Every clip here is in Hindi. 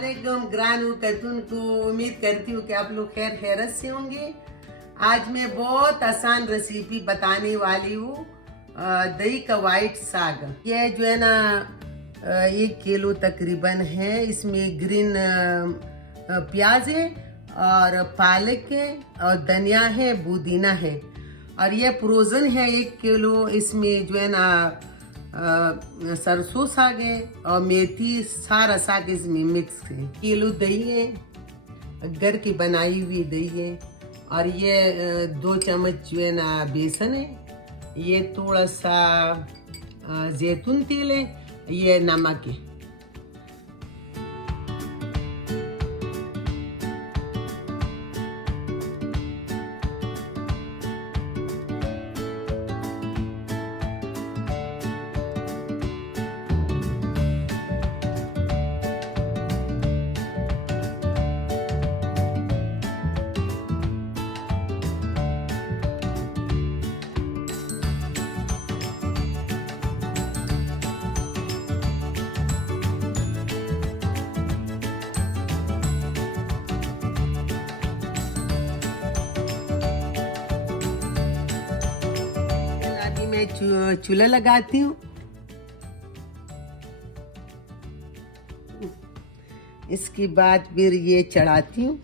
वालेकुम ग्रानू कतून को। उम्मीद करती हूँ कि आप लोग खैर खैरत से होंगे। आज मैं बहुत आसान रेसिपी बताने वाली हूँ, दही का वाइट साग। ये जो है ना 1 किलो तकरीबन है। इसमें ग्रीन प्याज है और पालक है और धनिया है, पुदीना है और ये फ्रोजन है 1 किलो। इसमें जो है ना सरसों साग है और मेथी, सारा साग इसमें मिक्स है। किलो दही है, घर की बनाई हुई दही है और ये 2 चम्मच जो है ना बेसन है। ये थोड़ा सा जैतून तेल है, ये नमक है। चूल्हा लगाती हूँ। इसके बाद फिर ये चढ़ाती हूँ।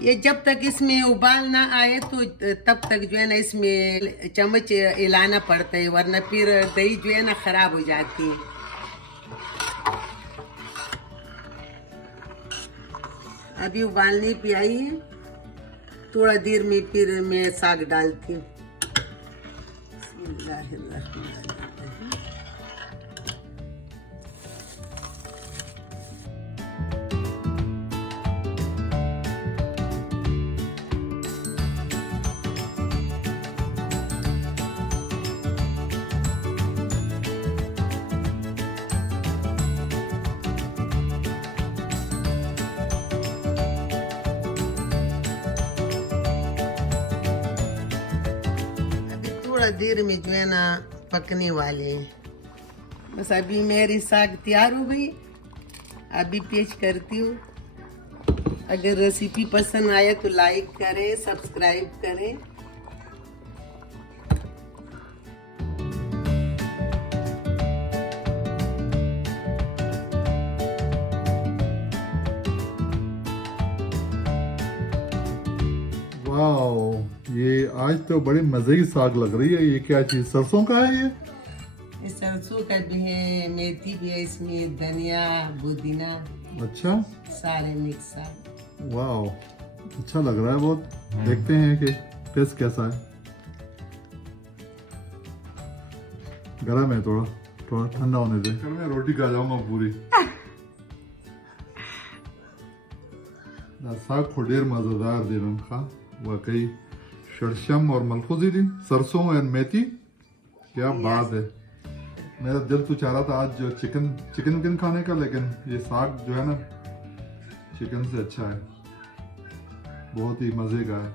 ये जब तक इसमें उबाल ना आए तो तब तक जो है ना इसमें चम्मच हिलाना पड़ता है, वरना फिर दही जो है ना खराब हो जाती है। अभी उबालने पे आई है, थोड़ा देर में फिर मैं साग डालती हूँ। थोड़ा देर में जो है ना पकने वाले हैं। बस अभी मेरी साग तैयार हो गई। अभी पेश करती हूँ। अगर रेसिपी पसंद आए तो लाइक करें, सब्सक्राइब करें। वाह, ये आज तो बड़ी मजे की साग लग रही है। ये क्या चीज, सरसों का है ये? सरसों का भी है, मेथी भी है, इसमें धनिया, पुदीना, अच्छा, सारे मिक्स है। वाह, अच्छा लग रहा है बहुत। देखते हैं कि टेस्ट कैसा है। गरम है, थोड़ा थोड़ा ठंडा होने दे, फिर मैं रोटी खा जाऊंगा पूरी। साग खुडेर मजेदार दिन खा वाकई। शड़शम और मलफूजी थी, सरसों और मेथी, क्या बात है। मेरा दिल तो चाह रहा था आज जो चिकन खाने का, लेकिन ये साग जो है ना चिकन से अच्छा है, बहुत ही मजे का है।